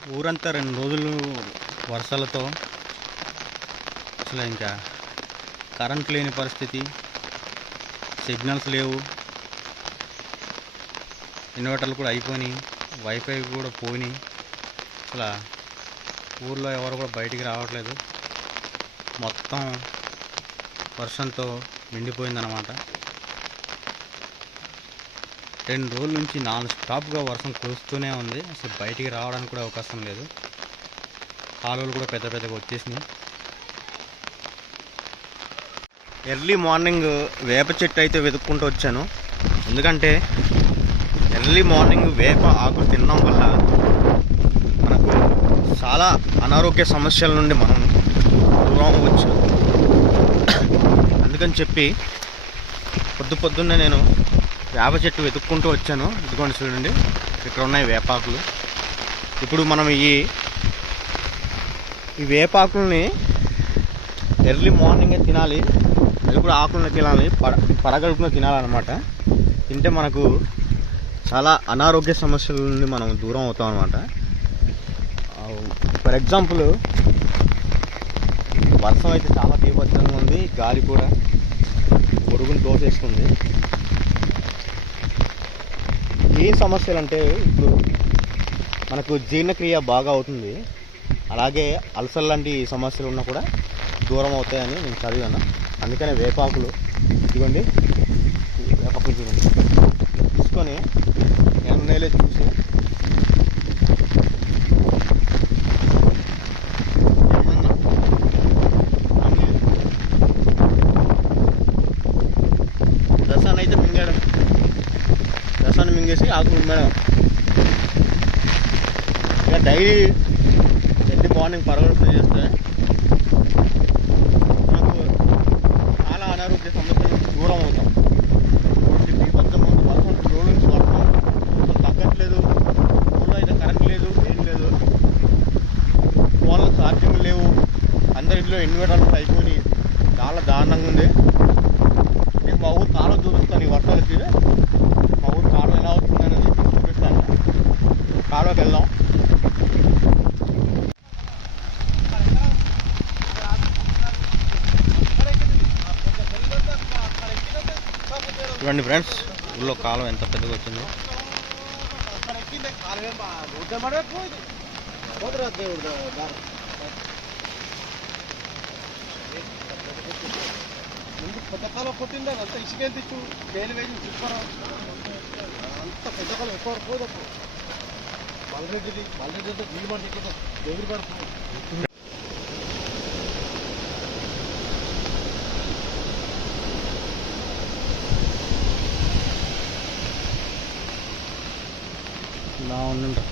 ఊరంతా రెండు రోజులు వర్షాలతో అసలు ఇంకా కరెంట్ లేని పరిస్థితి సిగ్నల్స్ లేవు. ఇన్వర్టర్లు కూడా అయిపోయినాయి వైఫై కూడా పోయినాయి. అసలు ఊర్లో ఎవరు కూడా బయటికి రావట్లేదు. మొత్తం వర్షంతో నిండిపోయిందన్నమాట. రెండు రోజుల నుంచి నాన్ స్టాప్గా వర్షం కురుస్తూనే ఉంది. అసలు బయటికి రావడానికి కూడా అవకాశం లేదు. కాలువలు కూడా పెద్ద పెద్దగా వచ్చేసినాయి. ఎర్లీ మార్నింగ్ వేప చెట్టు అయితే వెతుక్కుంటూ వచ్చాను. ఎందుకంటే ఎర్లీ మార్నింగ్ వేప ఆకులు తినడం వల్ల మనకు చాలా అనారోగ్య సమస్యల నుండి మనం దూరం అవ్వచ్చు. అందుకని చెప్పి పొద్దు పొద్దున్నే నేను వేప చెట్టు వెతుక్కుంటూ వచ్చాను. ఇదిగోండి చూడండి. ఇక్కడ ఉన్నాయి వేపాకులు. ఇప్పుడు మనం ఈ ఈ వేపాకుల్ని ఎర్లీ మార్నింగే తినాలి. అది కూడా ఆకులను తినాలి. పడ పడగడుపున తినాలన్నమాట. తింటే మనకు చాలా అనారోగ్య సమస్యల నుండి మనం దూరం అవుతాం అనమాట ఫర్ ఎగ్జాంపుల్ వర్షం అయితే చాలా తీవ్రంగా ఉంది. గాలి కూడా పొరుగును తోసేస్తుంది. ఏం సమస్యలు అంటే ఇప్పుడు మనకు జీర్ణక్రియ బాగా అవుతుంది. అలాగే అల్సర్ లాంటి సమస్యలు ఉన్నా కూడా దూరం అవుతాయని నేను చదివాను. అందుకనే వేపాకులు ఇదిగోండి వేపాకులు చూడండి తీసుకొని ఎన్నైలే చూసి రసాన్ని మింగేసి ఆకులు మేడం. ఇక డైలీ ఎర్లీ మార్నింగ్ పరగడుపున చేస్తే మనకు చాలా అనారోగ్య సమస్యల నుంచి దూరం అవుతాం. ఇప్పుడు ఈ పక్క వర్షం రోజు నుంచి వర్షం అసలు తగ్గట్లేదు. ఊళ్ళో అయితే కరెంట్ లేదు ఏం లేదు. ఫోన్లో ఛార్జింగ్ లేవు. అందరి ఇంట్లో ఇన్వర్టర్లు కూడా అయిపోయి చాలా దారుణంగా ఉంది. చూడండి ఫ్రెండ్స్ ఊళ్ళో కాలం ఎంత పెద్దగా వచ్చిందో. ముందు పెద్ద కాలం కొట్టిందా అంత ఇసుక ఎంత ఇచ్చు వేలు వేలు చూసుకోరా అంత పెద్ద కాలం ఎక్కువ పోదప్పు మల్లెడ్డి మల్లెడ్డి అంటే నీళ్ళు మాట ఎక్కువ ఎగురు పడుతుంది ఇలా ఉండండి